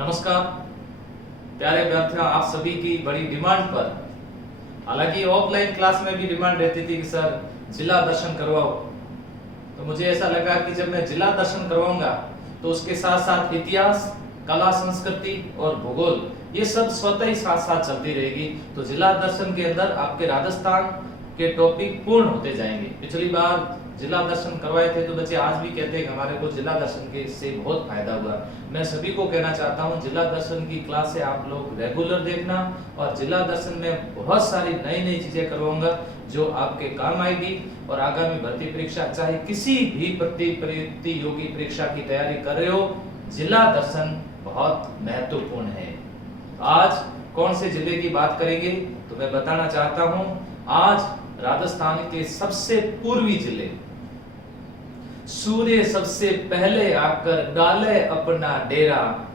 नमस्कार प्यारे विद्यार्थियों, आप सभी की बड़ी डिमांड पर, हालांकि ऑफलाइन क्लास में भी डिमांड रहती थी कि सर जिला दर्शन करवाओ, तो मुझे ऐसा लगा कि जब मैं जिला दर्शन करवाऊंगा तो उसके साथ साथ इतिहास, कला, संस्कृति और भूगोल ये सब स्वतः ही साथ साथ चलती रहेगी। तो जिला दर्शन के अंदर आपके राजस्थान के टॉपिक पूर्ण होते जाएंगे। पिछली बार जिला दर्शन करवाए थे तो बच्चे आज भी कहते हैं कि हमारे को जिला दर्शन के से बहुत फायदा हुआ। मैं सभी को कहना चाहता हूं, जिला दर्शन की क्लास से आप लोग रेगुलर देखना, और जिला दर्शन में बहुत सारी नई नई चीजें करवाऊंगा जो आपके काम आएगी। और आगामी भर्ती परीक्षा, चाहे किसी भी प्रतियोगी परीक्षा की तैयारी कर रहे हो, जिला दर्शन बहुत महत्वपूर्ण है। आज कौन से जिले की बात करेंगे तो मैं बताना चाहता हूं, आज राजस्थान के सबसे पूर्वी जिले, सूर्य सबसे पहले आकर डाले अपना डेरा,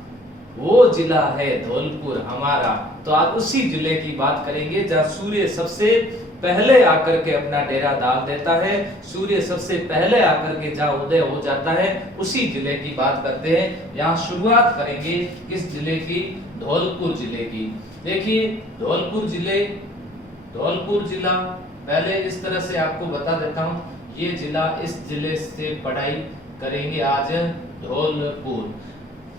वो जिला है धौलपुर हमारा। तो आज उसी जिले की बात करेंगे जहां सूर्य सबसे पहले आकर के अपना डेरा डाल देता है, सूर्य सबसे पहले आकर के जहां उदय हो जाता है, उसी जिले की बात करते हैं। यहाँ शुरुआत करेंगे किस जिले की? धौलपुर जिले की। देखिए धौलपुर जिला पहले इस तरह से आपको बता देता हूं, ये जिला, इस जिले से पढ़ाई करेंगे आज धौलपुर।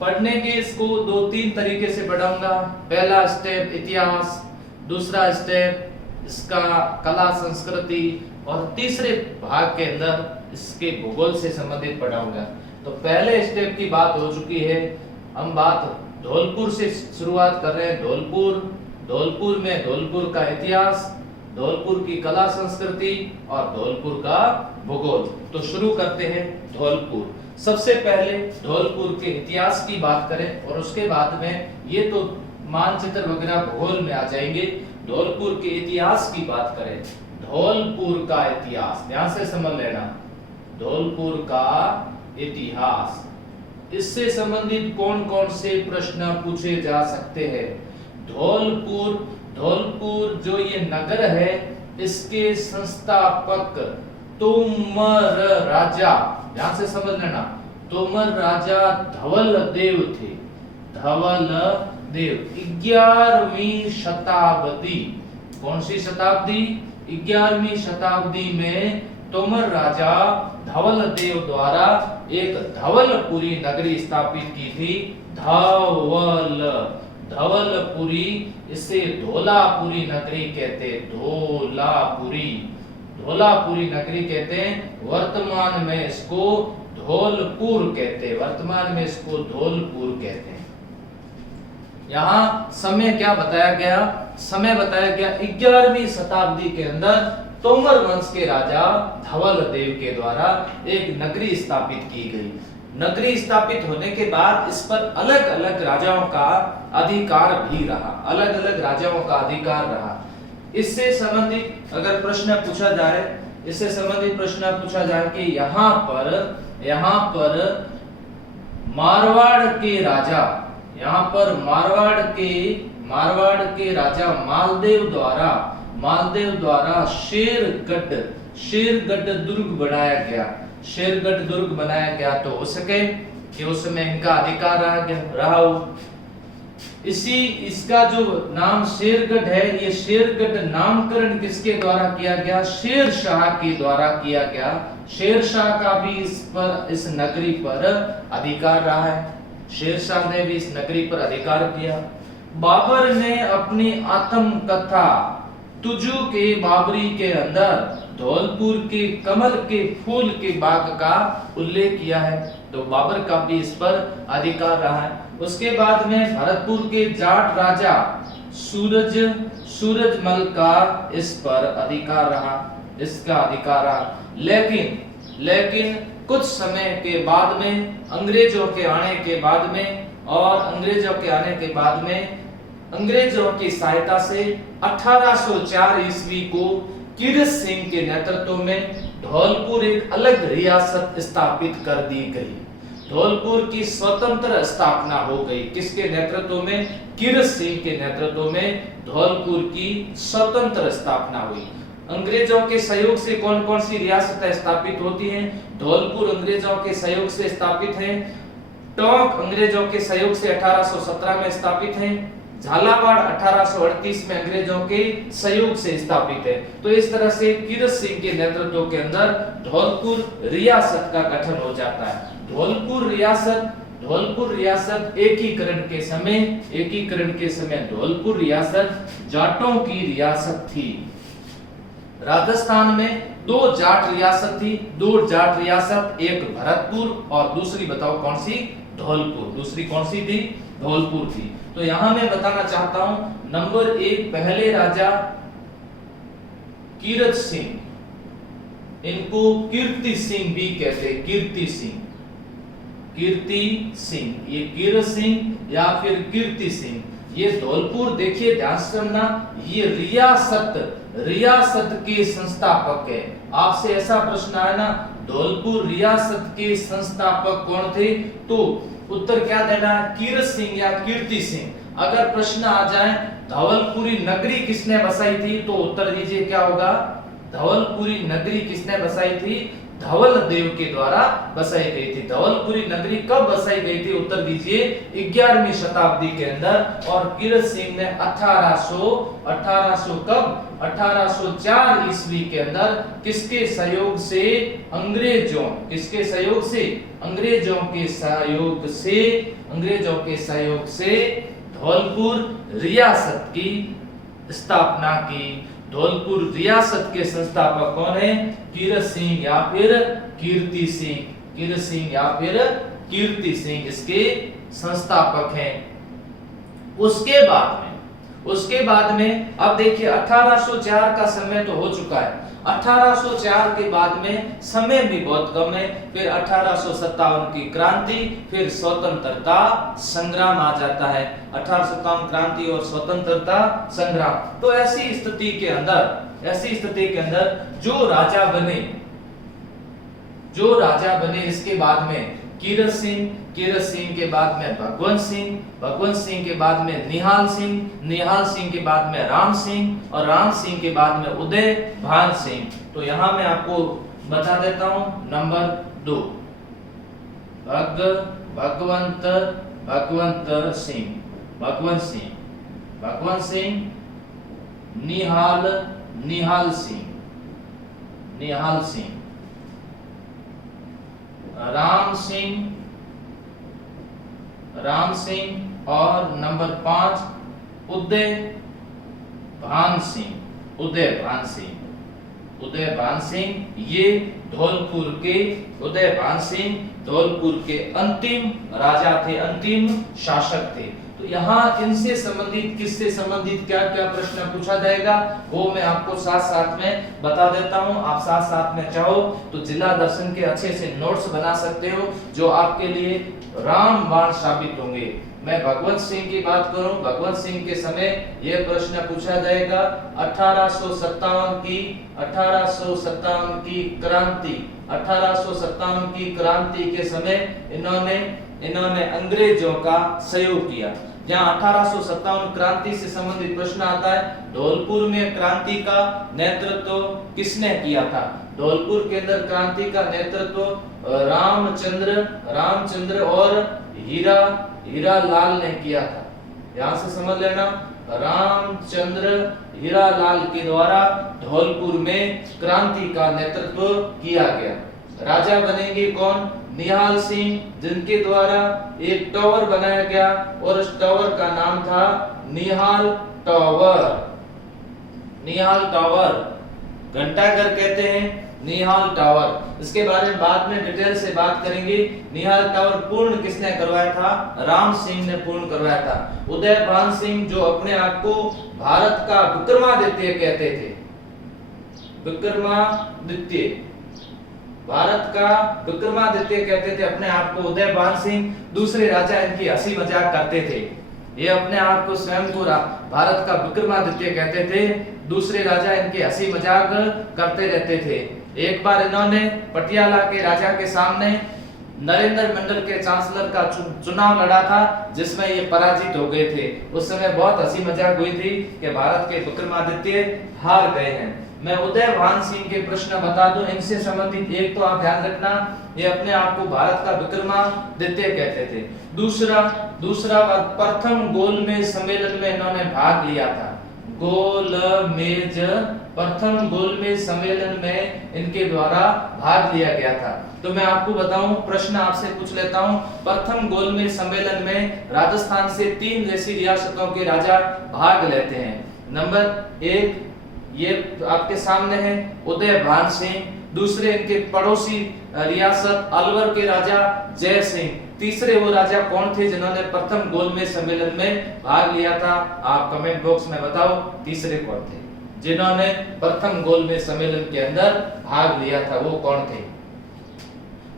पढ़ने के इसको दो तीन तरीके से पढ़ाऊंगा। पहला स्टेप इतिहास, दूसरा स्टेप इसका कला संस्कृति, और तीसरे भाग के अंदर इसके भूगोल से संबंधित पढ़ाऊंगा। तो पहले स्टेप की बात हो चुकी है, हम बात धौलपुर से शुरुआत कर रहे हैं। धौलपुर में धौलपुर का इतिहास, धौलपुर की कला संस्कृति और धौलपुर का भूगोल। तो शुरू करते हैं धौलपुर। सबसे पहले धौलपुर के इतिहास की बात करें और उसके बाद में ये तो मानचित्र वगैरह भूगोल में आ जाएंगे। धौलपुर के इतिहास की बात करें, धौलपुर का इतिहास ध्यान से समझ लेना। धौलपुर का इतिहास, इससे संबंधित कौन कौन से प्रश्न पूछे जा सकते हैं? धौलपुर जो ये नगर है, इसके संस्थापक तोमर राजा, ध्यान से समझ लेना, तोमर राजा धवल देव थे। धवल देव 11वीं शताब्दी, कौन सी शताब्दी? 11वीं शताब्दी में तोमर राजा धवल देव द्वारा एक धवलपुरी नगरी स्थापित की थी। धवलपुरी, इसे धौलापुरी नगरी कहते हैं। धौलापुरी नगरी कहते हैं। वर्तमान में इसको धौलपुर कहते हैं। यहाँ समय क्या बताया गया? समय बताया गया 11वीं शताब्दी के अंदर तोमर वंश के राजा धवल देव के द्वारा एक नगरी स्थापित की गई। नगरी स्थापित होने के बाद इस पर अलग अलग राजाओं का अधिकार भी रहा, इससे संबंधित अगर प्रश्न पूछा जाए कि यहाँ पर मारवाड़ के राजा मालदेव द्वारा शेरगढ़ दुर्ग बनाया गया। तो हो सके कि उस समय इनका अधिकार रहा हो। इसका जो नाम शेरगढ़ है, ये शेरगढ़ नामकरण किसके द्वारा किया गया? शेरशाह के द्वारा किया गया। शेरशाह का भी इस नगरी पर अधिकार रहा है। शेरशाह ने भी इस नगरी पर अधिकार किया। बाबर ने अपनी आत्मकथा तुजू के बाबरी के अंदर धौलपुर के कमल के फूल के बाग का उल्लेख किया है। तो बाबर का भी इस पर अधिकार रहा है। उसके बाद में भरतपुर के जाट राजा सूरजमल का इस पर अधिकार रहा। लेकिन कुछ समय के बाद में अंग्रेजों के आने के बाद में अंग्रेजों की सहायता से 1804 ईस्वी को कीरत सिंह के नेतृत्व में धौलपुर एक अलग रियासत स्थापित कर दी गई। धौलपुर की स्वतंत्र स्थापना हो गई। किसके नेतृत्व में? कीरत सिंह के नेतृत्व में धौलपुर की स्वतंत्र स्थापना हुई। अंग्रेजों के सहयोग से कौन कौन सी रियासतें स्थापित होती हैं? धौलपुर अंग्रेजों के सहयोग से स्थापित है। टोंक अंग्रेजों के सहयोग से 1817 में स्थापित है। झालावाड़ 1838 में अंग्रेजों के सहयोग से स्थापित है। तो इस तरह से कीरत सिंह के नेतृत्व के अंदर धौलपुर रियासत का गठन हो जाता है। धौलपुर रियासत एकीकरण के समय धौलपुर रियासत जाटों की रियासत थी। राजस्थान में दो जाट रियासत थी, एक भरतपुर और दूसरी बताओ कौन सी? धौलपुर। दूसरी कौन सी थी? धौलपुर थी। तो यहां मैं बताना चाहता हूं, नंबर 1 पहले राजा कीरत सिंह, इनको कीर्ति सिंह भी कहते हैं। कीर्ति सिंह, ये कीरत सिंह या फिर कीर्ति सिंह। ये धौलपुर, देखिए ध्यान से सुनना, ये रियासत के संस्थापक है। आपसे ऐसा प्रश्न आया ना, धौलपुर रियासत के संस्थापक कौन थे? तो उत्तर क्या देना? कीरत सिंह या कीर्ति सिंह। अगर प्रश्न आ जाए धवलपुरी नगरी किसने बसाई थी, तो उत्तर दीजिए क्या होगा? धवलपुरी नगरी किसने बसाई थी? धवल देव के द्वारा बसाई गई थी। धवलपुरी नगरी कब बसाई गई थी? उत्तर दीजिए 11वीं शताब्दी के अंदर। और कीरत सिंह ने 1800 कब? 1804 ईस्वी के अंदर किसके सहयोग से? अंग्रेजों के सहयोग से धौलपुर रियासत की स्थापना की। धौलपुर रियासत के संस्थापक कौन है? कीरत सिंह या फिर कीर्ति सिंह इसके संस्थापक हैं। उसके बाद में अब देखिए 1804 का समय तो हो चुका है। 1804 के बाद में समय भी बहुत कम है। फिर 1857 की क्रांति, फिर स्वतंत्रता संग्राम आ जाता है। 1857 क्रांति और स्वतंत्रता संग्राम। तो ऐसी स्थिति के अंदर जो राजा बने इसके बाद में कीरत सिंह के बाद में भगवंत सिंह के बाद में निहाल सिंह के बाद में राम सिंह और राम सिंह के बाद में उदय भान सिंह। तो यहां मैं आपको बता देता हूं, नंबर 2 भगवंत सिंह, निहाल सिंह, राम सिंह और नंबर 5 उदय भान सिंह। ये उदय भान सिंह धौलपुर के अंतिम राजा थे, अंतिम शासक थे। तो यहाँ इनसे संबंधित, किससे संबंधित क्या क्या प्रश्न पूछा जाएगा वो मैं आपको साथ में बता देता हूँ। आप साथ में चाहो तो जिला दर्शन के अच्छे से नोट्स बना सकते हो, जो आपके लिए रामबाण साबित होंगे। मैं भगवंत सिंह की बात करूं, भगवंत सिंह के समय यह प्रश्न पूछा जाएगा। 1857 की क्रांति के समय इन्होंने अंग्रेजों का सहयोग किया। जहां 1857 क्रांति से संबंधित प्रश्न आता है, धौलपुर में क्रांति का नेतृत्व किसने किया था? धौलपुर के अंदर क्रांति का नेतृत्व रामचंद्र और हीरालाल ने किया था। यहां से समझ लेना, रामचंद्र हीरालाल के द्वारा धौलपुर में क्रांति का नेतृत्व किया गया। राजा बनेंगे कौन? निहाल सिंह, जिनके द्वारा एक टावर बनाया गया और उस टावर का नाम था निहाल टावर। घंटाघर कहते हैं, निहाल टावर। इसके बारे में बाद में डिटेल से बात करेंगे। निहाल टावर पूर्ण किसने करवाया था? राम सिंह ने पूर्ण करवाया था। उदय भान सिंह, जो अपने आप को भारत का विक्रमादित्य कहते थे, भारत का विक्रमादित्य कहते थे अपने आप को उदय भान सिंह। दूसरे राजा इनकी हंसी मजाक करते थे। ये अपने आप को स्वयं को भारत का विक्रमादित्य कहते थे। दूसरे राजा इनके हंसी मजाक करते रहते थे। एक बार इन्होंने पटियाला के राजा के सामने नरेंद्र मंडल के चांसलर का चुनाव लड़ा था, जिसमें ये पराजित हो गए थे। उस समय बहुत हंसी मजाक हुई थी कि भारत के विक्रमादित्य हार गए हैं। मैं उदयभान सिंह के प्रश्न बता दूं इनसे संबंधित। एक तो आप ध्यान रखना, ये अपने आप को भारत का विक्रमादित्य कहते थे। दूसरा प्रथम गोलमेज सम्मेलन में इन्होंने भाग लिया था। प्रथम गोलमेज सम्मेलन में इनके द्वारा भाग लिया गया था। तो मैं आपको बताऊं, प्रश्न आपसे पूछ लेता हूं। प्रथम गोलमेज सम्मेलन में राजस्थान से 3 ऐसी रियासतों के राजा भाग लेते हैं। नंबर 1 ये आपके सामने है उदयभान सिंह। दूसरे इनके पड़ोसी रियासत अलवर के राजा जय सिंह। तीसरे वो राजा कौन थे जिन्होंने प्रथम गोलमेज सम्मेलन में भाग लिया था? आप कमेंट बॉक्स में बताओ तीसरे कौन थे जिन्होंने प्रथम गोलमेज सम्मेलन के अंदर भाग लिया था, वो कौन थे?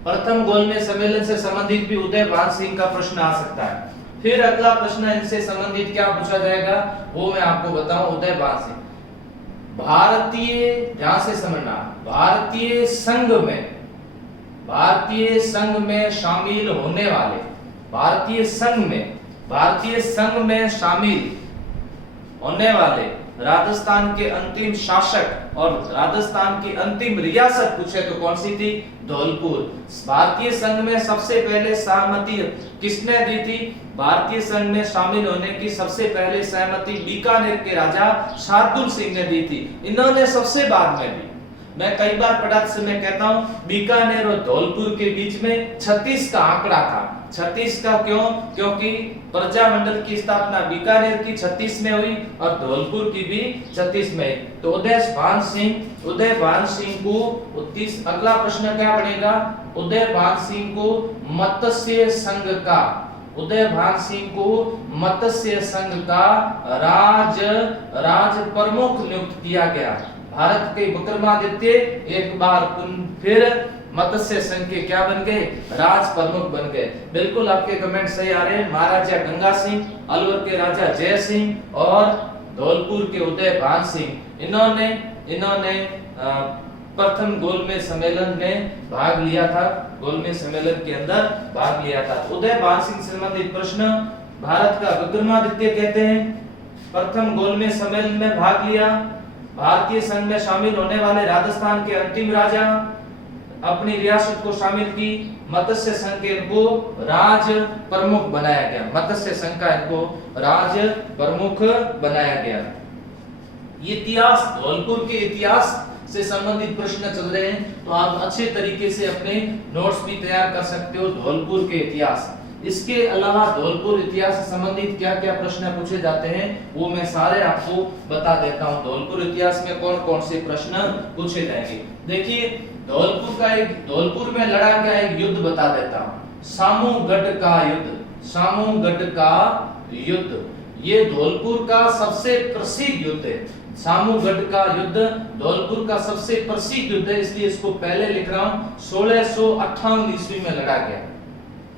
प्रथम गोलमेज सम्मेलन से संबंधित भी उदयभान सिंह का प्रश्न आ सकता है। फिर अगला प्रश्न इनसे संबंधित क्या पूछा जाएगा वो मैं आपको बताऊं। उदयभान सिंह भारतीय, ध्यान से समझना, भारतीय संघ में शामिल होने वाले, भारतीय संघ में शामिल होने वाले राजस्थान के अंतिम शासक और राजस्थान की अंतिम रियासत पूछे तो कौन सी थी? धौलपुर। भारतीय संघ में सबसे पहले सहमति किसने दी थी? भारतीय संघ में शामिल होने की सबसे पहले सहमति बीकानेर के राजा शार्दुल सिंह ने दी थी। इन्होंने सबसे बाद में दी। मैं कई बार पढ़ाते समय कहता हूं बीकानेर और धौलपुर के बीच में 36 का आंकड़ा था। 36 का क्यों? क्योंकि प्रजामंडल की स्थापना बीकानेर की 36 में हुई और धौलपुर की भी 36 में। तो उदयभान सिंह को अगला प्रश्न क्या बनेगा? उदयभान सिंह को मत्स्य संघ का राज प्रमुख नियुक्त किया गया। भारत के विक्रमादित्य एक बार फिर मत्स्य संघ के क्या बन गए? राज प्रमुख बन गए। बिल्कुल आपके कमेंट सही आ रहे हैं। महाराजा गंगा सिंह, अलवर के राजा जय सिंह और धौलपुर के उदयभान सिंह, इन्होंने प्रथम गोलमेज सम्मेलन में भाग लिया था। गोलमेज सम्मेलन के अंदर भाग लिया था। उदयभान सिंह से संबंधित प्रश्न, भारत का विक्रमादित्य कहते हैं, प्रथम गोलमेज सम्मेलन में भाग लिया, भारतीय संघ में शामिल होने वाले राजस्थान के अंतिम राजा, अपनी रियासत को शामिल की, मत्स्य संघ के इनको राज प्रमुख बनाया गया। मत्स्य संघ का इनको राज प्रमुख बनाया गया। इतिहास, धौलपुर के इतिहास से संबंधित प्रश्न चल रहे हैं तो आप अच्छे तरीके से अपने नोट्स भी तैयार कर सकते हो। धौलपुर के इतिहास, इसके अलावा धौलपुर इतिहास से संबंधित क्या क्या प्रश्न पूछे जाते हैं वो मैं सारे आपको बता देता हूं। धौलपुर इतिहास में कौन कौन से प्रश्न पूछे जाएंगे। देखिए धौलपुर में लड़ा गया एक युद्ध बता देता हूं, सामूगढ़ का युद्ध। ये धौलपुर का सबसे प्रसिद्ध युद्ध है। सामूगढ़ का युद्ध धौलपुर का सबसे प्रसिद्ध युद्ध है, इसलिए इसको पहले लिख रहा हूं। 1658 ईस्वी में लड़ा गया।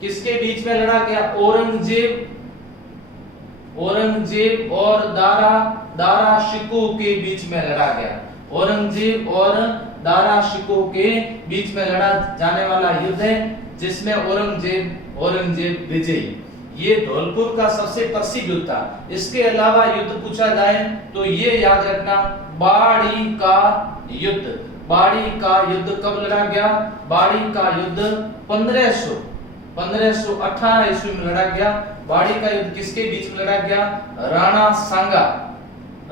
किसके बीच में लड़ा गया? औरंगजेब और दारा शिकोह के बीच में लड़ा गया। औरंगजेब और दारा शिकोह के बीच में लड़ा जाने वाला युद्ध है जिसमें औरंगजेब विजयी। ये धौलपुर का सबसे प्रसिद्ध युद्ध था। इसके अलावा युद्ध पूछा जाए तो ये याद रखना, बाड़ी का युद्ध कब लड़ा गया? बाड़ी का युद्ध 1518 ईस्वी में लड़ा गया। बाड़ी का युद्ध किसके बीच में लड़ा गया?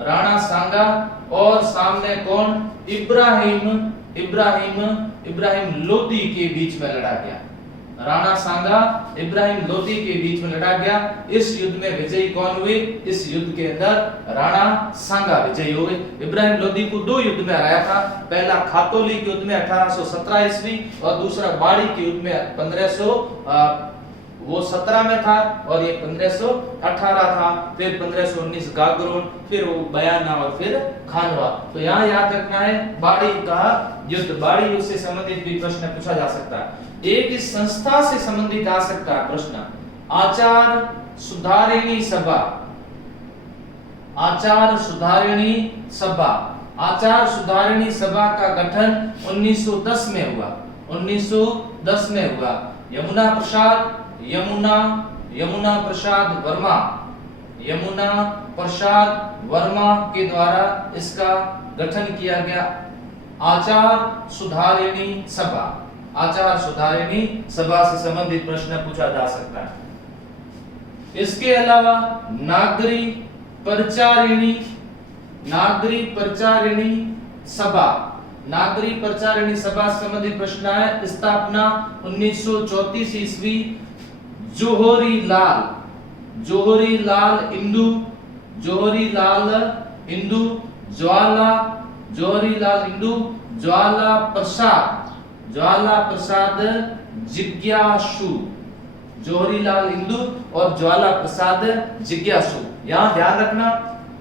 राणा सांगा और सामने कौन? इब्राहिम लोदी के बीच में लड़ा गया। राणा सांगा इब्राहिम लोदी के बीच में लड़ा गया। इस युद्ध में विजयी कौन हुए? इस युद्ध के अंदर राणा सांगा विजयी हुए। इब्राहिम लोदी को 2 युद्ध में हराया था। पहला खातौली के युद्ध में 1817 ईस्वी और दूसरा बाड़ी के युद्ध में 1517 में था और ये 1518 था। फिर 1519 गागरोन, फिर वो बयाना और फिर खानवा। तो यहाँ याद रखना है बाड़ी का युद्ध। बाड़ी युद्ध से संबंधित भी प्रश्न पूछा जा सकता है। एक इस संस्था से संबंधित आ सकता है प्रश्न, आचार सुधारिणी सभा का गठन 1910 में हुआ। 1910 में हुआ। यमुना प्रसाद वर्मा के द्वारा इसका गठन किया गया आचार सुधारिणी सभा। आचार सुधारिणी सभा से संबंधित प्रश्न पूछा जा सकता है। इसके अलावा नागरिक प्रचारिणी सभा, नागरिक प्रचारिणी सभा से संबंधित प्रश्न है। स्थापना 1934 ईस्वी, जोहरी लाल इंदु, ज्वाला प्रसाद जिज्ञासु, जोहरीलाल इंदु और ज्वाला प्रसाद जिज्ञासु। यहां ध्यान रखना,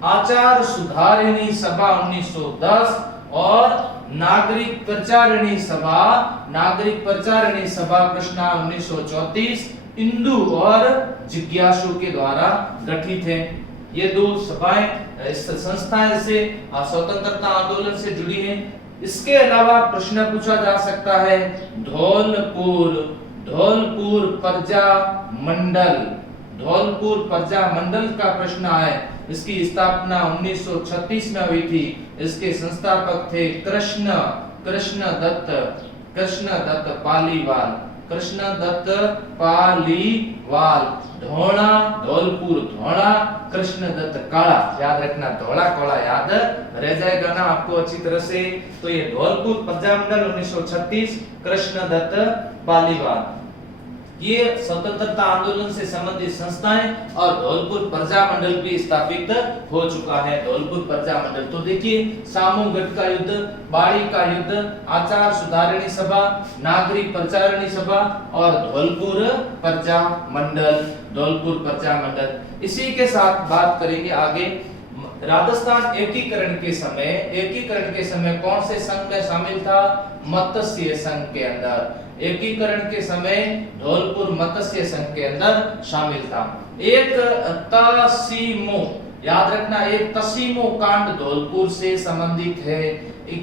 आचार सुधारिणी सभा 1910 और नागरिक प्रचारिणी सभा कृष्णा 1934 इंदु और जिज्ञासु के द्वारा गठित है। ये दो सभाएं संस्थाएं से स्वतंत्रता आंदोलन से जुड़ी हैं। इसके अलावा प्रश्न पूछा जा सकता है धौलपुर प्रजा मंडल का प्रश्न है। इसकी स्थापना 1936 में हुई थी। इसके संस्थापक थे कृष्ण दत्त पालीवाल। धौलपुर धौला, कृष्ण दत्त काला। याद रखना, धौला काला याद रह जाएगा ना आपको अच्छी तरह से। तो ये धौलपुर प्रजामंडल 1936, कृष्ण दत्त पालीवाल, ये स्वतंत्रता आंदोलन से संबंधित संस्थाएं। और धौलपुर प्रजामंडल भी स्थापित हो चुका है। धौलपुर प्रजामंडल तो देखिए, सामूगढ़ का युद्ध, बाड़ी का युद्ध, आचार सुधारिणी सभा, नागरिक प्रचारिणी सभा और धौलपुर प्रजामंडल। इसी के साथ बात करेंगे आगे। राजस्थान एकीकरण के समय कौन से संघ में शामिल था? मत्स्य संघ के अंदर। एकीकरण के समय धौलपुर मत्स्य संघ के अंदर शामिल था। एक तसीमो, याद रखना, एक तसीमो कांड धौलपुर से संबंधित है।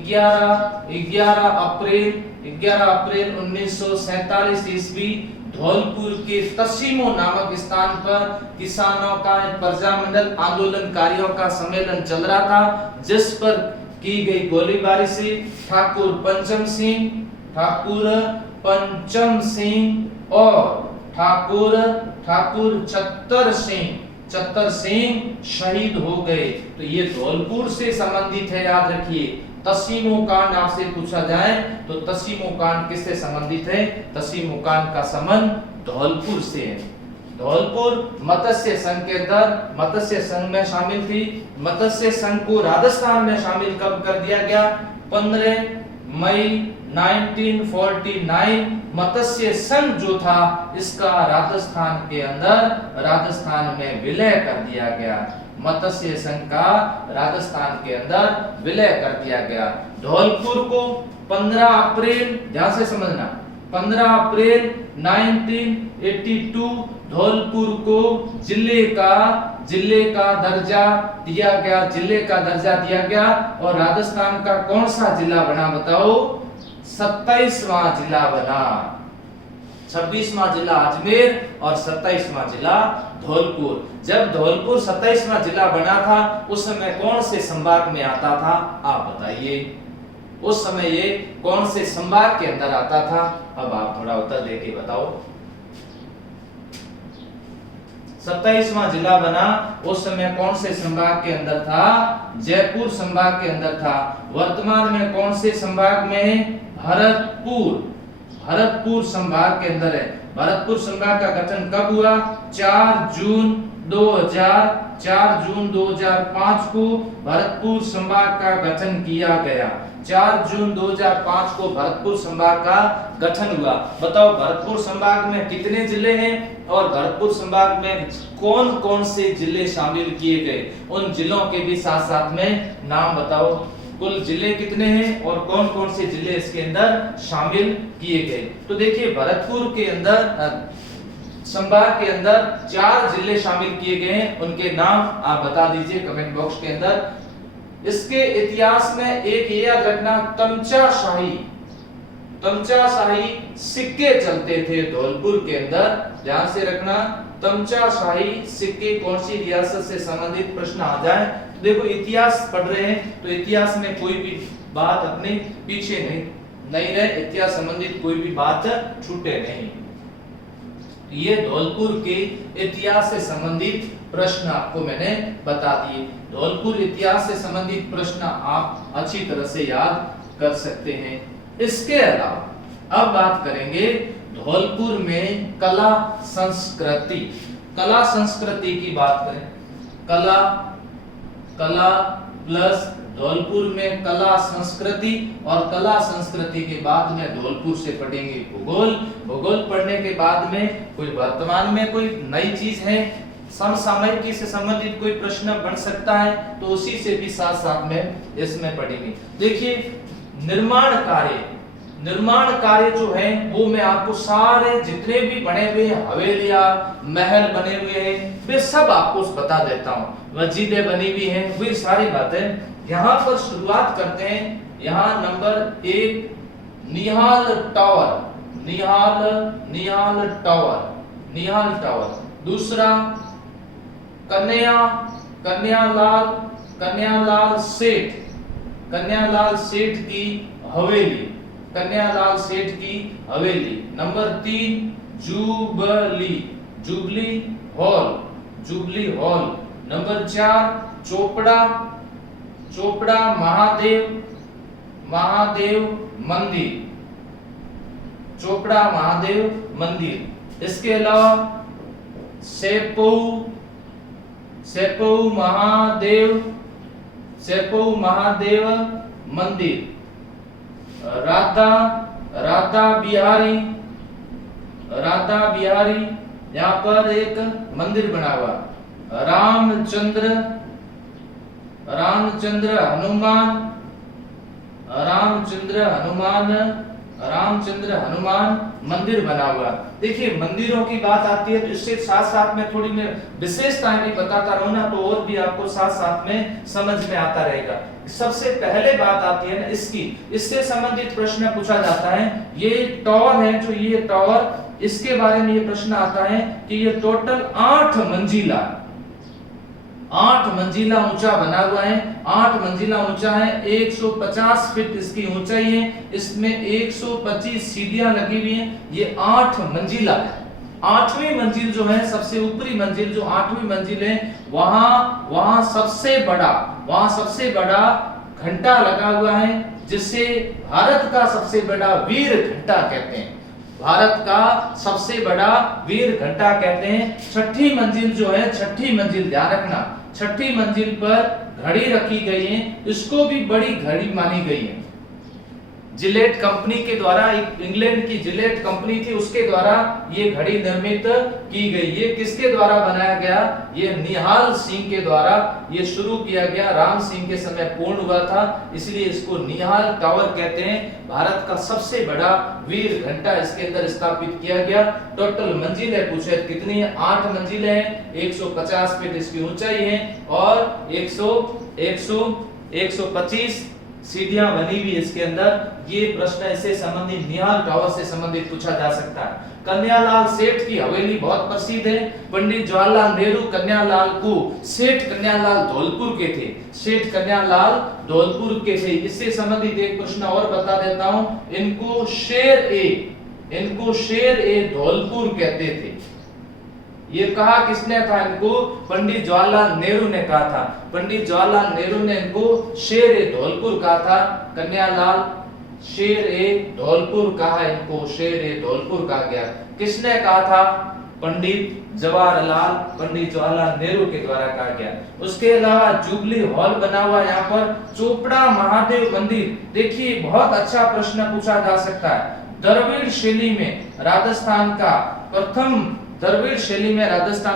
11 अप्रैल 1947 ईस्वी धौलपुर के तसीमो नामक स्थान पर किसानों का प्रजामंडल आंदोलनकारियों का सम्मेलन चल रहा था, जिस पर की गई गोलीबारी से ठाकुर पंचम सिंह और ठाकुर चत्तर सिंह शहीद हो गए। तो ये धौलपुर से संबंधित है, याद रखिए। तसीमो कांड आपसे पूछा जाए तो तसीमो कांड किससे संबंधित है? तसीमो कांड का संबंध धौलपुर से है। धौलपुर मत्स्य संघ के अंदर मत्स्य संघ में शामिल थी। मत्स्य संघ को राजस्थान में शामिल कब कर दिया गया? 15 मई 1949 मत्स्य संघ जो था इसका राजस्थान में विलय कर दिया गया। मत्स्य संघ का राजस्थान के अंदर विलय कर दिया गया। धौलपुर को 15 अप्रैल, ध्यान से समझना, 15 अप्रैल 1982 धौलपुर को जिले का दर्जा दिया गया। और राजस्थान का कौन सा जिला बना बताओ? 27वां जिला बना। 26वां जिला अजमेर और 27वां जिला धौलपुर। जब धौलपुर 27वां जिला बना था उस समय कौन से संभाग में आता था? आप बताइए, उस समय ये कौन से संभाग के अंदर आता था? अब आप थोड़ा उत्तर देके बताओ। 27वां जिला बना उस समय कौन से संभाग के अंदर था? जयपुर संभाग के अंदर था। वर्तमान में कौन से संभाग में है? भरतपुर संभाग के अंदर है। भरतपुर संभाग का गठन कब हुआ? 4 जून 2005 को भरतपुर संभाग का गठन किया गया। 4 जून 2005 को भरतपुर संभाग का गठन हुआ। बताओ भरतपुर संभाग में कितने जिले हैं और भरतपुर संभाग में कौन कौन से जिले शामिल किए गए? उन जिलों के भी साथ साथ में नाम बताओ। कुल जिले कितने हैं और कौन कौन से जिले इसके अंदर शामिल किए गए? तो देखिए, भरतपुर के अंदर संभाग के अंदर 4 जिले शामिल किए गए हैं। उनके नाम आप बता दीजिए कमेंट बॉक्स के अंदर। इसके इतिहास में एक ये याद रखना, तमचा शाही सिक्के चलते थे धौलपुर के अंदर। ध्यान से रखना, तमचाशाही सिक्के कौन सी रियासत से संबंधित प्रश्न आ जाए। देखो इतिहास पढ़ रहे हैं तो इतिहास में कोई भी बात अपने पीछे नहीं रहे, इतिहास संबंधित कोई भी बात छूटे नहीं। ये धौलपुर के इतिहास से संबंधित प्रश्न आपको मैंने बता दिए। धौलपुर इतिहास से संबंधित प्रश्न आप अच्छी तरह से याद कर सकते हैं। इसके अलावा अब बात करेंगे धौलपुर में कला संस्कृति। कला संस्कृति की बात करें, कला प्लस धौलपुर में कला संस्कृति, और कला संस्कृति के बाद में धौलपुर से पढ़ेंगे भूगोल। भूगोल पढ़ने के बाद में कोई वर्तमान में कोई नई चीज है, समसामयिकी से संबंधित कोई प्रश्न बन सकता है तो उसी से भी साथ साथ में इसमें पढ़ेंगे। देखिए निर्माण कार्य जो है वो मैं आपको सारे जितने भी बने हुए हवेलियां महल बने हुए हैं वे सब आपको बता देता हूँ, मस्जिदें बनी हुई हैं, वे सारी बातें यहाँ पर शुरुआत करते हैं। यहाँ नंबर 1 निहाल टावर, दूसरा कन्यालाल सेठ की हवेली, number 3 jubilee hall, number 4 Chopra Mahadev मंदिर, इसके अलावा सेपऊ महादेव मंदिर, राधा बिहारी यहाँ पर एक मंदिर बना हुआ, रामचंद्र हनुमान मंदिर बना हुआ। देखिए मंदिरों की बात आती है तो इससे साथ साथ में थोड़ी मैं विशेषताएं भी बताता रहूं ना तो और भी आपको साथ साथ में समझ में आता रहेगा। सबसे पहले बात आती है ना इससे संबंधित प्रश्न पूछा जाता है। ये टावर है जो ये टावर, इसके बारे में ये प्रश्न आता है कि ये टोटल 8 मंजिला ऊंचा बना हुआ है, 8 मंजिला ऊंचा है, 150 फीट इसकी ऊंचाई है, इसमें 125 सीढ़ियां लगी हुई हैं, ये 8 मंजिला है। 8वीं मंजिल जो है सबसे ऊपरी मंजिल जो 8वीं मंजिल है वहां सबसे बड़ा घंटा लगा हुआ है जिसे भारत का सबसे बड़ा वीर घंटा कहते हैं। भारत का सबसे बड़ा वीर घंटा कहते हैं। छठी मंजिल जो है, छठी मंजिल ध्यान रखना, छठी मंजिल पर घड़ी रखी गई है, इसको भी बड़ी घड़ी मानी गई है। जिलेट कंपनी के द्वारा, एक इंग्लैंड की जिलेट कंपनी थी उसके द्वारा ये घड़ी निर्मित की गई। ये किसके द्वारा बनाया गया? ये निहाल सिंह के द्वारा ये शुरू किया गया। राम सिंह के समय पूर्ण हुआ था, इसलिए इसको निहाल टावर कहते हैं। भारत का सबसे बड़ा वीर घंटा इसके अंदर स्थापित किया गया। टोटल मंजिलें पूछे कितनी है? 8 मंजिलें हैं, 150 फीट इसकी ऊंचाई है और 125 सीढ़ियां बनी हुई इसके अंदर। ये प्रश्न इससे संबंधित निहाल टावर से संबंधित पूछा जा सकता है। कन्यालाल सेठ की हवेली बहुत प्रसिद्ध है। पंडित जवाहरलाल नेहरू कन्यालाल को सेठ कन्यालाल धौलपुर के थे, सेठ कन्यालाल धौलपुर के थे। इससे संबंधित एक प्रश्न और बता देता हूं, इनको शेर ए धौलपुर कहते थे। ये कहा किसने था? इनको पंडित जवाहरलाल नेहरू ने कहा था। पंडित जवाहरलाल नेहरू ने इनको शेर ए धौलपुर कहा था। कन्यालाल शेर ए धौलपुर कहा, इनको शेर ए धौलपुर कहा गया। किसने कहा था? पंडित जवाहरलाल नेहरू के द्वारा कहा गया। उसके अलावा जुबली हॉल बना हुआ यहाँ पर, चोपड़ा महादेव मंदिर। देखिए बहुत अच्छा प्रश्न पूछा जा सकता है। द्रविड़ शैली में राजस्थान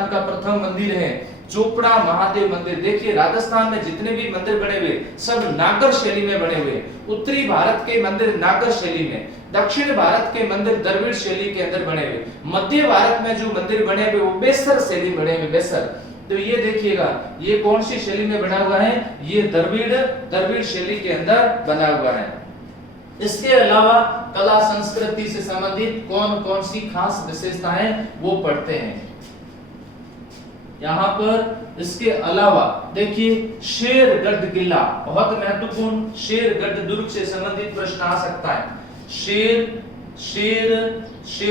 का प्रथम मंदिर है चोपड़ा महादेव मंदिर। देखिए राजस्थान में जितने भी मंदिर बने हुए सब नागर शैली में बने हुए। उत्तरी भारत के मंदिर नागर शैली में, दक्षिण भारत के मंदिर द्रविड़ शैली के अंदर बने हुए, मध्य भारत में जो मंदिर बने हुए वो बेसर शैली बने हुए, बेसर। तो ये देखिएगा ये कौन सी शैली में बना हुआ है? ये द्रविड़ शैली के अंदर बना हुआ है। इसके अलावा कला संस्कृति से संबंधित कौन कौन सी खास विशेषताएं वो पढ़ते हैं। यहाँ पर इसके अलावा देखिए शेरगढ़ किला, बहुत महत्वपूर्ण, शेरगढ़ दुर्ग से संबंधित प्रश्न आ सकता है।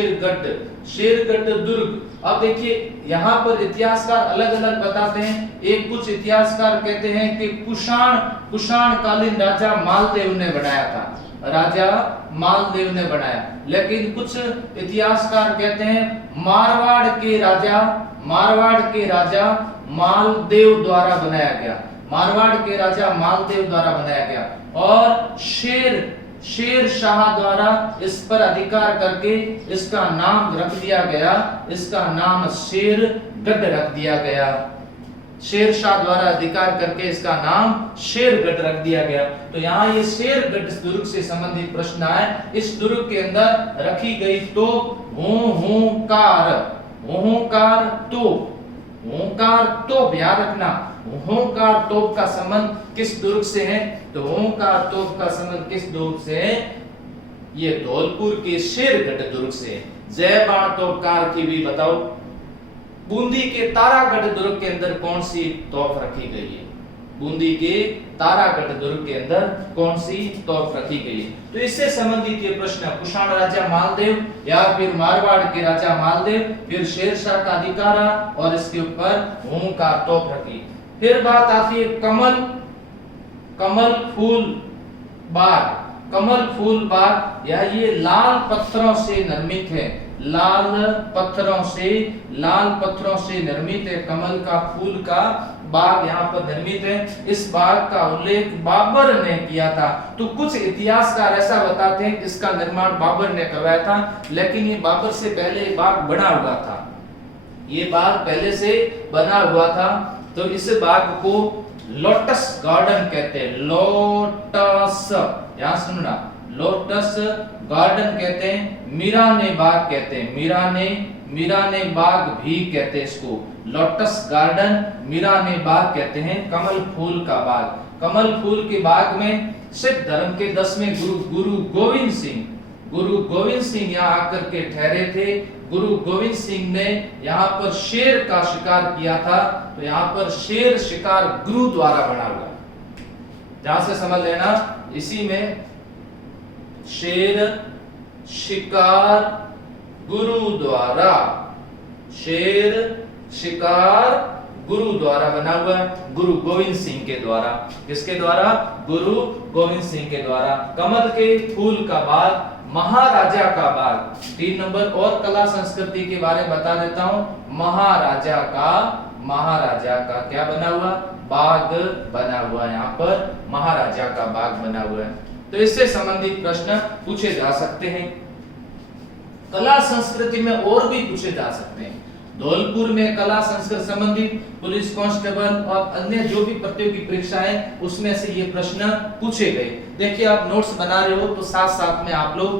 शेरगढ़ दुर्ग। अब देखिए यहाँ पर इतिहासकार अलग अलग बताते हैं। एक कुछ इतिहासकार कहते हैं कि कुषाण कालीन राजा मालदेव ने बनाया था, राजा मालदेव ने बनाया, लेकिन कुछ इतिहासकार कहते हैं मारवाड़ के राजा मालदेव द्वारा बनाया गया, मारवाड़ के राजा मालदेव द्वारा बनाया गया। और शेर शाह द्वारा इस पर अधिकार करके इसका नाम रख दिया गया, इसका नाम शेरगढ़ रख दिया गया। शेर शाह द्वारा अधिकार करके इसका नाम शेरगढ़ रख दिया गया। तो यहाँ ये शेरगढ़ दुर्ग से संबंधित प्रश्न आए। इस दुर्ग के अंदर रखी गई तोप होंकार तोप, याद रखना, होंकार तोप का संबंध किस दुर्ग से है? तो होंकार तोप का संबंध किस दुर्ग से है? ये धौलपुर के शेरगढ़ दुर्ग से है। जय बाण तोपकार की भी बताओ। बूंदी के तारागढ़ दुर्ग के अंदर कौन सी तोप रखी गई है? बूंदी के तारागढ़ दुर्ग के अंदर कौन सी तोप रखी गई है? तो इससे संबंधित ये प्रश्न, कुषाण राजा मालदेव या फिर मारवाड़ के राजा मालदेव, फिर शेरशाह का अधिकार और इसके ऊपर होंकार तोप रखी। फिर बात आती है कमल फूल बाग, या ये लाल पत्थरों से निर्मित है, लाल पत्थरों से निर्मित है। कमल का फूल का बाग यहाँ पर निर्मित है। इस बाग का उल्लेख बाबर ने किया था। तो कुछ इतिहासकार ऐसा बताते हैं कि इसका निर्माण बाबर ने करवाया था, लेकिन ये बाबर से पहले बाग बना हुआ था, ये बाग पहले से बना हुआ था। तो इस बाग को लोटस गार्डन कहते हैं, लोटस, यहां सुनना, लोटस गार्डन कहते हैं, मीराने बाग कहते हैं, मीराने बाग भी कहते हैं इसको, लोटस गार्डन, मीराने बाग कहते हैं। कमल फूल का बाग, कमल फूल के बाग में सिख धर्म के 10वें गुरु गोविंद सिंह यहाँ आकर के ठहरे थे। गुरु गोविंद सिंह ने यहाँ पर शेर का शिकार किया था, तो यहाँ पर शेर शिकार गुरु द्वारा बना हुआ, ध्यान से समझ लेना। इसी में शेर शिकार गुरु द्वारा, शेर शिकार गुरु द्वारा बना हुआ है, गुरु गोविंद सिंह के द्वारा। किसके द्वारा? गुरु गोविंद सिंह के द्वारा। कमल के फूल का बाग, महाराजा का बाग। 3 नंबर और कला संस्कृति के बारे में बता देता हूं। महाराजा का क्या बना हुआ? बाग बना हुआ है, यहाँ पर महाराजा का बाग बना हुआ है। तो इससे संबंधित प्रश्न पूछे जा सकते हैं। कला संस्कृति में और भी पूछे जा सकते हैं। धौलपुर में कला संस्कृति संबंधित पुलिस कांस्टेबल और अन्य जो भी प्रतियोगी परीक्षाएं, उसमें से ये प्रश्न पूछे गए। देखिए आप नोट्स बना रहे हो तो साथ साथ में आप लोग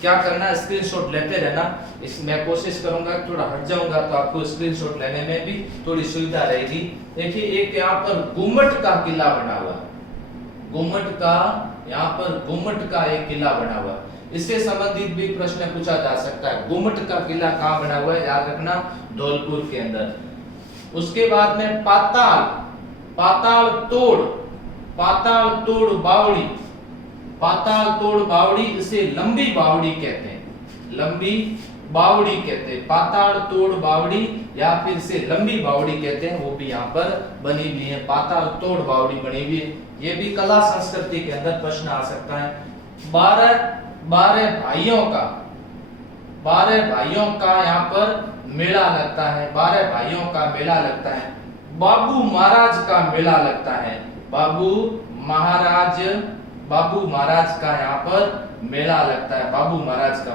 क्या करना, स्क्रीनशॉट लेते रहना। मैं कोशिश करूंगा, थोड़ा हट जाऊंगा तो आपको स्क्रीनशॉट लेने में भी थोड़ी सुविधा रहेगी। देखिए एक यहाँ पर गुम्मट का किला बना हुआ, यहाँ पर गुम्मट का एक किला बना हुआ, इससे संबंधित भी प्रश्न पूछा जा सकता है। गुम्मट का किला कहाँ बना हुआ है? याद रखना, धौलपुर के अंदर। उसके बाद में पाताल तोड़ बावड़ी, इसे लंबी बावड़ी कहते हैं, पाताल तोड़ बावड़ी या फिर इसे लंबी बावड़ी कहते हैं, वो भी यहाँ पर बनी हुई है, पाताल तोड़ बावड़ी बनी हुई है। ये भी कला संस्कृति के अंदर प्रश्न आ सकता है। 12 भाइयों का यहाँ पर मेला लगता है, 12 भाइयों का मेला लगता है। बाबू महाराज का मेला लगता है, बाबू महाराज का यहाँ पर मेला लगता है, बाबू महाराज का।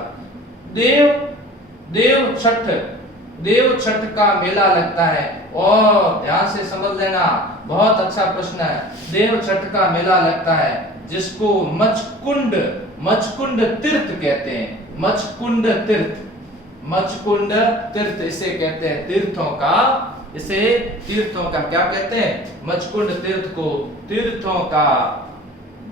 देव छठ का मेला लगता है। और ध्यान से समझ लेना, बहुत अच्छा प्रश्न है। देव छठ का मेला लगता है जिसको मचकुंड तीर्थ कहते हैं, मचकुंड तीर्थ इसे कहते हैं, तीर्थों का क्या कहते हैं? मचकुंड तीर्थ को तीर्थों का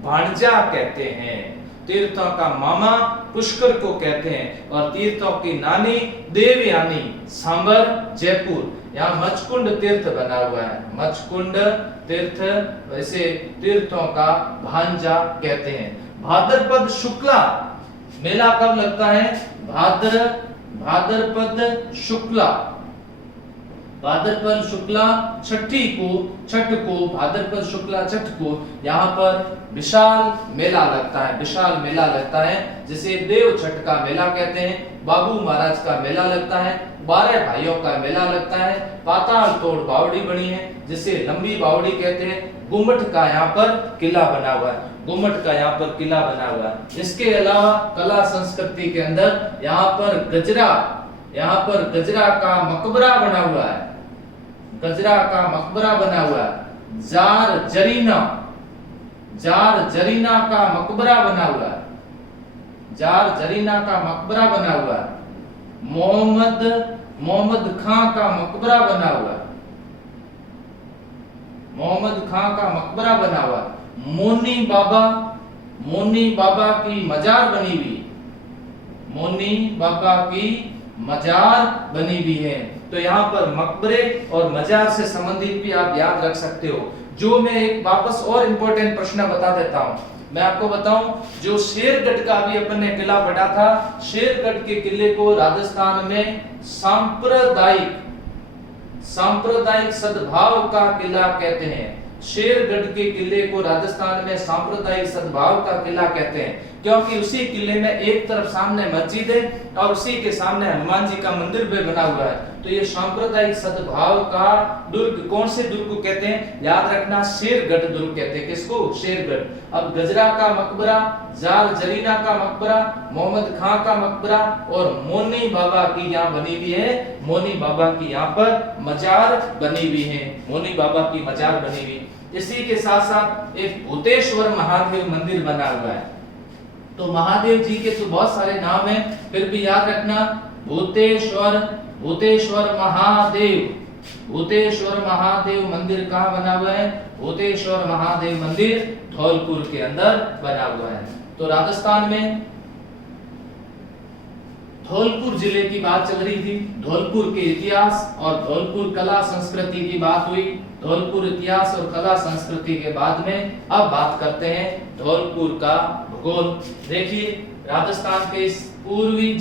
भांजा कहते हैं, तीर्थों का मामा पुष्कर को कहते हैं, और तीर्थों की नानी देवयानी सांबर जयपुर। यहाँ मचकुंड तीर्थ बना हुआ है, मचकुंड तीर्थ, वैसे तीर्थों का भांजा कहते हैं। भाद्रपद शुक्ला मेला कब लगता है? भाद्रपद शुक्ला, भाद्रपद शुक्ला छठ को भाद्रपद शुक्ला छठ को यहाँ पर विशाल मेला लगता है, विशाल मेला लगता है, जिसे देव छठ का मेला कहते हैं। बाबू महाराज का मेला लगता है, 12 भाइयों का मेला लगता है। पाताल तोड़ बावड़ी बनी है, जिसे लंबी बावड़ी कहते हैं। गुम्मट का यहाँ पर किला बना हुआ है, गुम्मट का यहाँ पर किला बना हुआ है। इसके अलावा कला संस्कृति के अंदर यहाँ पर गजरा का मकबरा बना हुआ है, गजरा का मकबरा बना हुआ है। जार जरीना का मकबरा बना हुआ है, जार जरीना का मकबरा बना हुआ है। मोहम्मद खां का मकबरा बना हुआ है, मोहम्मद खां का मकबरा बना हुआ है। मोनी बाबा की मजार बनी हुई, मोनी बाबा की मजार बनी हुई है। तो यहाँ पर मकबरे और मजार से संबंधित भी आप याद रख सकते हो। जो मैं एक वापस और इंपॉर्टेंट प्रश्न बता देता हूँ, मैं आपको बताऊं, जो शेरगढ़ का भी अपन ने किला पढ़ा था, शेरगढ़ के किले को राजस्थान में सांप्रदायिक सद्भाव का किला कहते हैं। शेरगढ़ के किले को राजस्थान में सांप्रदायिक सद्भाव का किला कहते हैं, क्योंकि उसी किले में एक तरफ सामने मस्जिद है और उसी के सामने हनुमान जी का मंदिर भी बना हुआ है। तो ये सांप्रदायिक सद्भाव का दुर्ग, कौन से दुर्ग को कहते हैं? याद रखना, शेरगढ़ दुर्ग कहते हैं। किसको? शेरगढ़। अब गजरा का मकबरा, जार जरीना का मकबरा, मोहम्मद खां का मकबरा और मोनी बाबा की यहाँ बनी हुई है, मोनी बाबा की यहाँ पर मजार बनी हुई है, मोनी बाबा की मजार बनी हुई। इसी के साथ साथ एक भूतेश्वर महादेव मंदिर बना हुआ है। तो महादेव जी के तो बहुत सारे नाम हैं, फिर भी याद रखना, भूतेश्वर महादेव मंदिर कहाँ बना हुआ है? भूतेश्वर महादेव मंदिर धौलपुर के अंदर बना हुआ है। तो राजस्थान में धौलपुर जिले की बात चल रही थी, धौलपुर के इतिहास और धौलपुर कला संस्कृति की बात हुई। धौलपुर इतिहास और कला संस्कृति के बाद में अब बात करते हैं धौलपुर का भूगोल। देखिए, राजस्थान के इस पूर्वी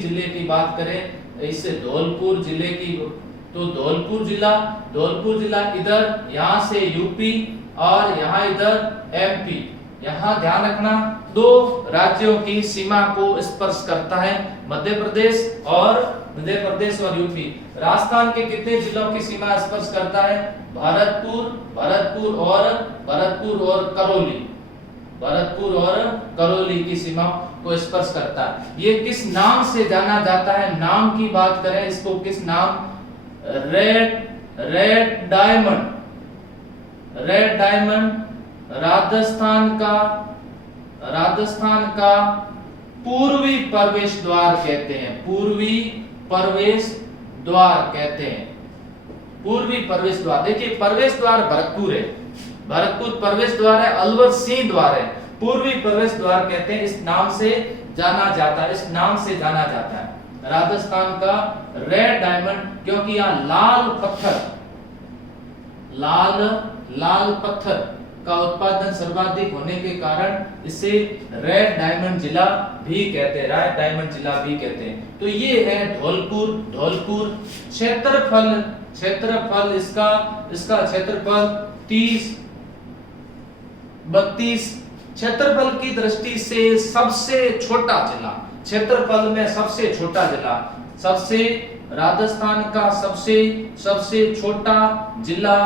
जिले की बात करें, इससे धौलपुर जिले की, तो धौलपुर जिला इधर यहाँ से यूपी और यहाँ इधर एमपी। यहाँ ध्यान रखना, 2 राज्यों की सीमा को स्पर्श करता है, मध्य प्रदेश और यूपी। राजस्थान के कितने जिलों की सीमा स्पर्श करता है? भरतपुर और करौली की सीमा को स्पर्श करता है। ये किस नाम से जाना जाता है? नाम की बात करें, इसको किस नाम? रेड डायमंड राजस्थान का पूर्वी प्रवेश द्वार कहते हैं, पूर्वी प्रवेश द्वार। देखिए, प्रवेश द्वार भरतपुर है, भरतपुर प्रवेश द्वार है, अलवर सिंह द्वार है, पूर्वी प्रवेश द्वार कहते हैं। इस नाम से जाना जाता है, राजस्थान का रेड डायमंड, क्योंकि यहाँ लाल पत्थर का उत्पादन सर्वाधिक होने के कारण इसे रेड डायमंड जिला भी कहते हैं, तो ये है धौलपुर। क्षेत्रफल इसका क्षेत्रफल 32 क्षेत्रफल की दृष्टि से सबसे छोटा जिला, क्षेत्रफल में सबसे छोटा जिला, राजस्थान का सबसे छोटा जिला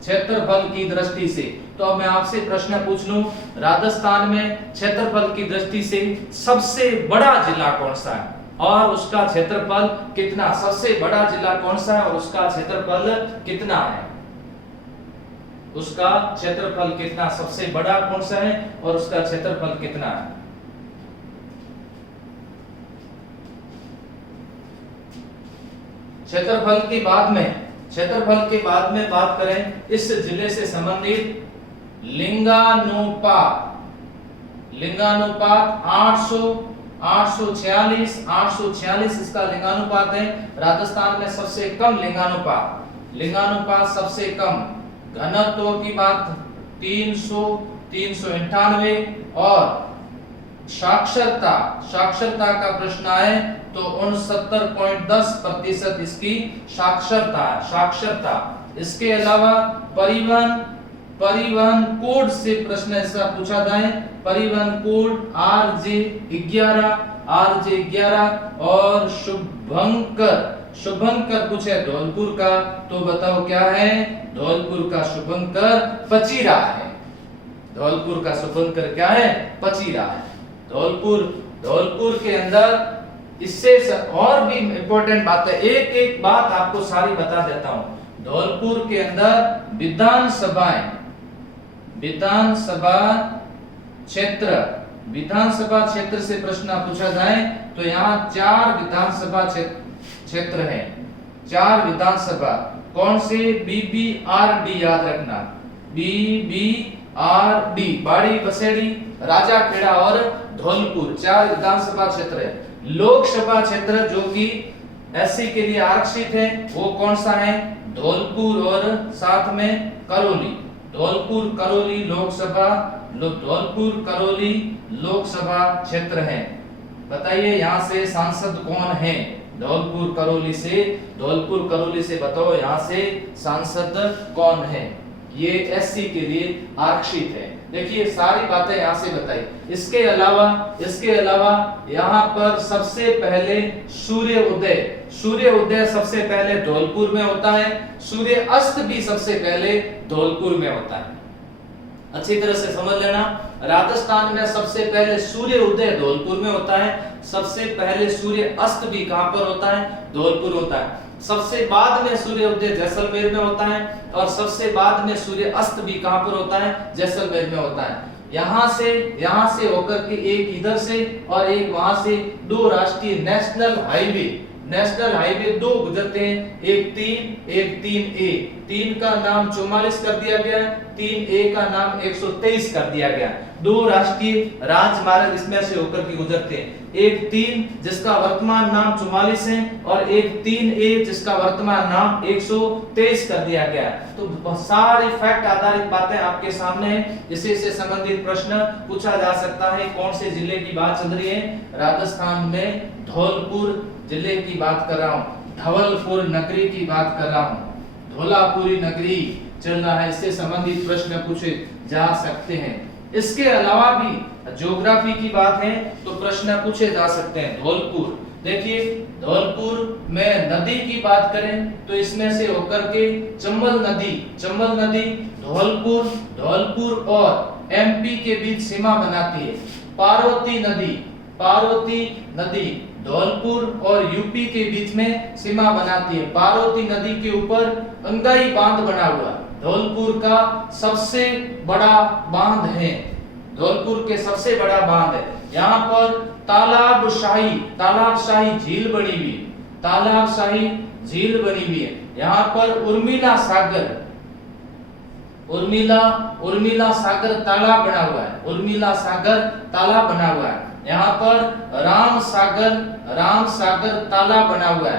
क्षेत्रफल की दृष्टि से। तो अब मैं आपसे प्रश्न पूछ लूं, राजस्थान में क्षेत्रफल की दृष्टि से सबसे बड़ा जिला कौन सा है और उसका क्षेत्रफल कितना? सबसे बड़ा जिला कौन सा है और उसका क्षेत्रफल कितना है? उसका क्षेत्रफल कितना? सबसे बड़ा कौन सा है और उसका क्षेत्रफल कितना है? क्षेत्रफल के बाद में बात करें इस जिले से संबंधित लिंगानुपात 800 846 इसका लिंगानुपात है। राजस्थान में सबसे कम लिंगानुपात सबसे कम। घनत्व की बात 398 और साक्षरता का प्रश्न आए तो 69.10% इसकी साक्षरता। इसके अलावा परिवहन कोड से प्रश्न ऐसा पूछा जाए, परिवहन कोड RJ11 और शुभंकर पूछे धौलपुर का, तो बताओ क्या है? धौलपुर का शुभंकर पचीरा है। धौलपुर का शुभंकर क्या है? पचीरा है। धौलपुर के अंदर इससे और भी इंपॉर्टेंट बात है, एक बात आपको सारी बता देता हूं। धौलपुर के अंदर विधानसभा क्षेत्र से प्रश्न पूछा जाए तो यहाँ 4 विधानसभा क्षेत्र हैं। 4 विधानसभा कौन से? BBRD याद रखना, BBRD, बाड़ी, बसेड़ी, राजाखेड़ा और धौलपुर 4 विधानसभा क्षेत्र है। लोकसभा क्षेत्र जो कि SC के लिए आरक्षित है वो कौन सा है? धौलपुर और साथ में करौली। धौलपुर करौली लोकसभा क्षेत्र है। बताइए यहाँ से सांसद कौन है? धौलपुर करौली से बताओ यहाँ से सांसद कौन है? ये SC के लिए आरक्षित है। देखिए सारी बातें यहाँ से बताई। इसके अलावा यहाँ पर सबसे पहले सूर्य उदय सबसे पहले धौलपुर में होता है। सूर्य अस्त भी सबसे पहले धौलपुर में होता है। अच्छी तरह से समझ लेना, राजस्थान में सबसे पहले सूर्य उदय धौलपुर में होता है। सबसे पहले सूर्य अस्त भी कहां पर होता है? धौलपुर होता है। सबसे बाद में सूर्य उदय जैसलमेर में होता है और सबसे बाद में सूर्य अस्त भी कहां पर होता है? जैसलमेर में होता है। यहाँ से होकर के एक इधर से और एक वहां से 2 राष्ट्रीय नेशनल हाईवे 2 गुजरते हैं, एक 3A। 3 का नाम 44 कर दिया गया, 3A का नाम 123 कर दिया गया। 2 राष्ट्रीय राजमार्ग इसमें से होकर के गुजरते हैं, एक 3 जिसका वर्तमान नाम 44 है और एक 3A जिसका वर्तमान नाम 123 कर दिया गया। तो सारे फैक्ट आधारित बातें आपके सामने हैं। इसी से संबंधित प्रश्न पूछा जा सकता है। कौन से जिले की बात चल रही है? राजस्थान में धौलपुर जिले की बात कर रहा हूं, धवलपुर नगरी की बात कर रहा हूं, धौलापुरी नगरी चल रहा है। इससे संबंधित प्रश्न पूछे जा सकते हैं। इसके अलावा भी ज्योग्राफी की बात है तो प्रश्न पूछे जा सकते हैं। धौलपुर, देखिए धौलपुर में नदी की बात करें तो इसमें से होकर के चंबल नदी धौलपुर और MP के बीच सीमा बनाती है। पार्वती नदी धौलपुर और UP के बीच में सीमा बनाती है। पार्वती नदी के ऊपर अंगाई बांध बना हुआ धौलपुर का सबसे बड़ा बांध है। धौलपुर के सबसे बड़ा बांध है। यहाँ पर तालाबशाही झील बनी हुई है। यहाँ पर उर्मिला सागर तालाब बना हुआ है। यहाँ पर राम सागर तालाब बना हुआ है।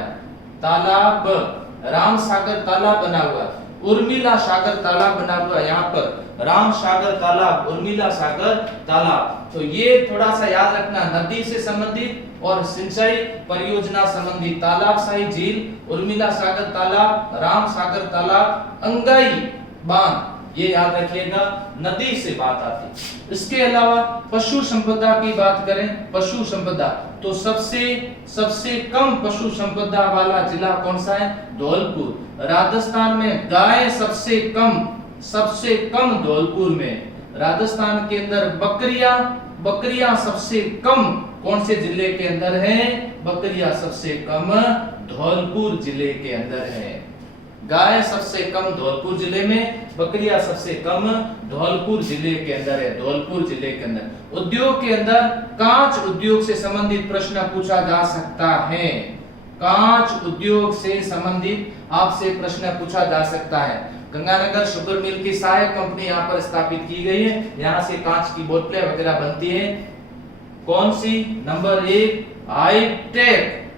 उर्मिला सागर तालाब बना हुआ है। यहाँ पर राम सागर तालाब, उर्मिला सागर तालाब। तो ये थोड़ा सा याद रखना, नदी से संबंधित और सिंचाई परियोजना संबंधित। तालाबशाही झील, उर्मिला सागर तालाब, राम सागर तालाब, अंगाई बांध, ये याद रखिएगा, नदी से बात आती। इसके अलावा पशु संपदा की बात करें, पशु संपदा तो सबसे कम पशु संपदा वाला जिला कौन सा है? धौलपुर। राजस्थान में गाय सबसे कम धौलपुर में। राजस्थान के अंदर बकरियां सबसे कम कौन से जिले के अंदर है? बकरियां सबसे कम धौलपुर जिले के अंदर है। गाय सबसे कम धौलपुर जिले में, बकरियां सबसे कम धौलपुर जिले के अंदर है। धौलपुर जिले के अंदर उद्योग के अंदर कांच उद्योग से संबंधित प्रश्न पूछा जा सकता है। कांच उद्योग से संबंधित आपसे प्रश्न पूछा जा सकता है। गंगानगर शुगर मिल की सहायक कंपनी यहाँ पर स्थापित की गई है। यहाँ से कांच की बोतलें वगैरह बनती है। कौन सी? Number 1 hitech,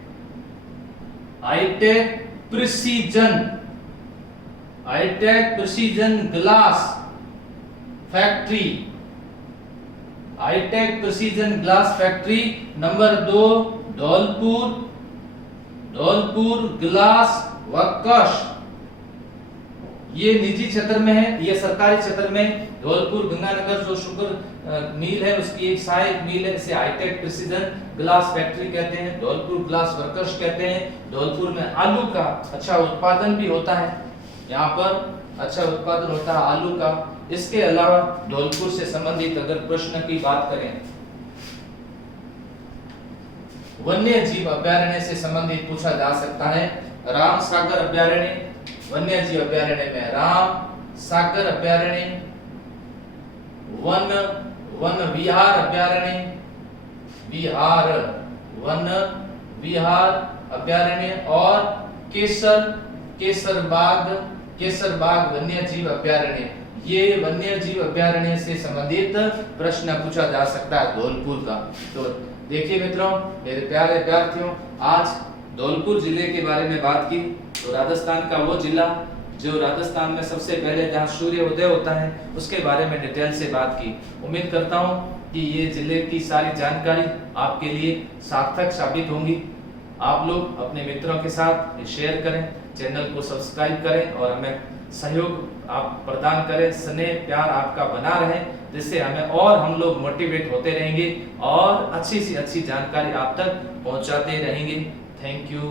hitech precision, hitech precision glass factory, hitech precision glass factory. Number 2 Dholpur, Dholpur glass workers, ये निजी क्षेत्र में है, ये सरकारी क्षेत्र में धौलपुर गंगानगर जो शुगर मिल है उसकी एक सहायक मिल है, इसे हाईटेक प्रिसीजन ग्लास फैक्ट्री कहते हैं, धौलपुर ग्लास वर्कर्स कहते हैं। धौलपुर में आलू का अच्छा उत्पादन भी होता है, यहाँ पर अच्छा उत्पादन होता है आलू का। इसके अलावा धौलपुर से संबंधित अगर प्रश्न की बात करें, वन्य जीव अभयारण्य से संबंधित पूछा जा सकता है। राम सागर अभयारण्य, वन्य जीव अभयारण्य में राम सागर अभयारण्य, वन विहार अभयारण्य, विहार वन विहार अभयारण्य, और केसर बाग वन्य जीव अभयारण्य। ये वन्य जीव अभयारण्य से संबंधित प्रश्न पूछा जा सकता है धौलपुर का। तो देखिए मित्रों, मेरे प्यारे विद्यार्थियों, आज धौलपुर जिले के बारे में बात की। तो राजस्थान का वो जिला जो राजस्थान में सबसे पहले जहाँ सूर्य उदय होता है उसके बारे में डिटेल से बात की। उम्मीद करता हूँ कि ये जिले की सारी जानकारी आपके लिए सार्थक साबित होंगी। आप लोग अपने मित्रों के साथ शेयर करें, चैनल को सब्सक्राइब करें और हमें सहयोग आप प्रदान करें। स्नेह प्यार आपका बना रहे, जिससे हमें और हम लोग मोटिवेट होते रहेंगे और अच्छी सी अच्छी जानकारी आप तक पहुंचाते रहेंगे। Thank you.